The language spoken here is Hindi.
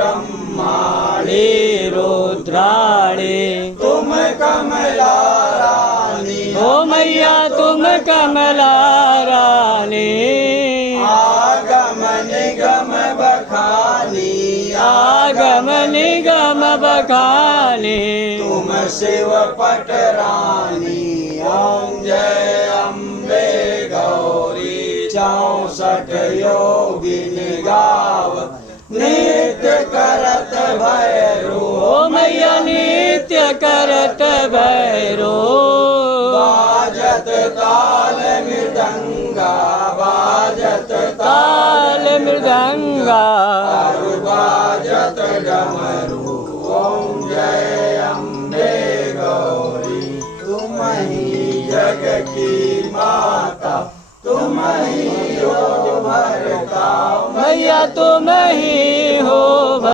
ब्रह्माणी रुद्राणी तुम कमला रानी हो मैया तुम कमला रानी। आगम निगम बखानी आगम निगम बखानी तुम शिव पट रानी। ओम जय अम्बे गौरी 64 योगिनी गाव नित्य करत भैरो। ओ मैया नित्य करत भैरो बाजत ताल मृदंगा बाजत ताल मृदंगा ताल बाजत डमरू। ओम जय अम्बे गौरी तुम ही जग की माता तुम ही हो भरता मैया तुम ही हो।